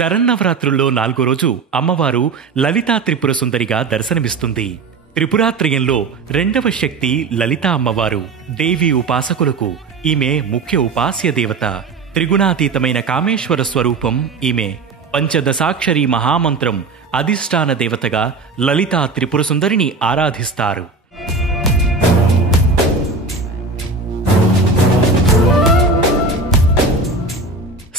శరన్నవరాత్రుల్లో 4 రోజు అమ్మవారు లలితా త్రిపుర సుందరిగా దర్శనమిస్తుంది. త్రిపురాత్రయంలో 2వ శక్తి లలితా అమ్మవారు. దేవి ఉపాసకులకు ఈమె ముఖ్య ఉపాస్య దేవత. త్రిగుణాతీతమైన కామేశ్వర స్వరూపం ఈమె. పంచదశాక్షరి మహామంత్రం అధిష్టాన దేవతగా లలితా త్రిపుర సుందరిని ఆరాధిస్తారు.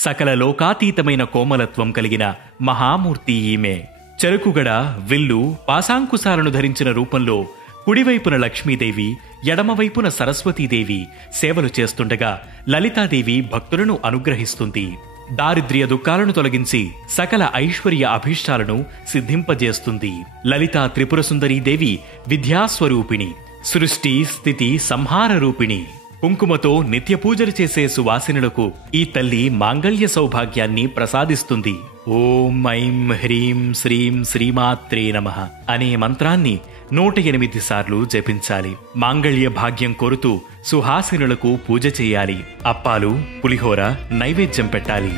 సకల లోకాతీతమైన కోమలత్వం కలిగిన మహామూర్తి ఈమె. చెరుకుగడ, విల్లు, పాశాంకుశాలను ధరించిన రూపంలో కుడివైపున లక్ష్మీదేవి, ఎడమవైపున సరస్వతీదేవి సేవలు చేస్తుండగా లలితాదేవి భక్తులను అనుగ్రహిస్తుంది. దారిద్ర్య దుఃఖాలను తొలగించి సకల ఐశ్వర్య అభీష్టాలను సిద్ధింపజేస్తుంది. లలితా త్రిపుర సుందరీదేవి విద్యాస్వరూపిణి, సృష్టి స్థితి సంహార రూపిణి. కుంకుమతో నిత్య పూజలు చేసే సువాసినులకు ఈ తల్లి మాంగళ్య సౌభాగ్యాన్ని ప్రసాదిస్తుంది. ఓం ఐం హ్రీం శ్రీం శ్రీమాత్రే నమః అనే మంత్రాన్ని 108 సార్లు జపించాలి. మాంగళ్య భాగ్యం కోరుతూ సుహాసినులకు పూజ చేయాలి. అప్పాలు, పులిహోర నైవేద్యం పెట్టాలి.